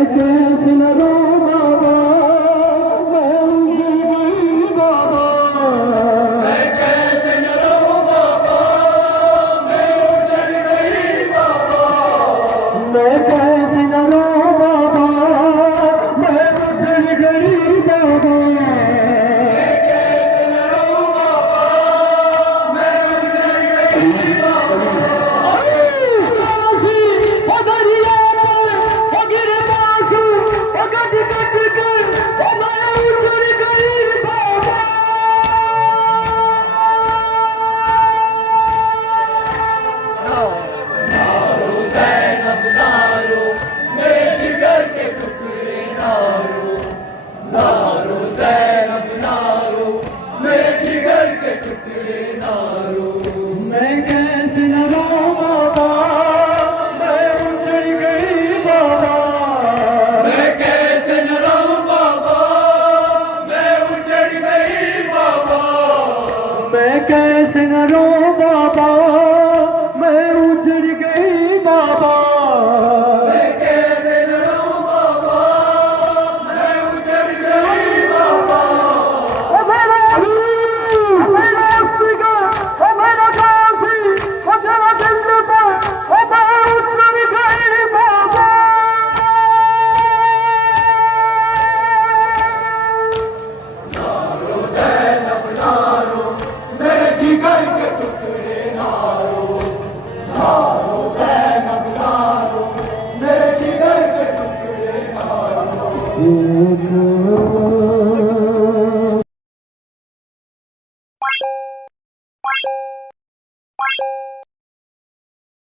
कैसे न रो बाबा, मैं उजड़ गई बाबा। मैं कैसे न रो बाबा, मैं उजड़ गई बाबा। मैं कैसे न रो बाबा, मैं उजड़ गई बाबा। मैं कैसे न रो बाबा, मैं उजड़ गई बाबा। मैं कैसे न रो बाबा, मैं उजड़ गई बाबा। मैं कैसे न रो बाबा, मैं उजड़ गई बाबा। मैं कैसे न रो बाबा, मैं उजड़ गई बाबा। मैं कैसे न रो बाबा, मैं उजड़ गई बाबा। Mm.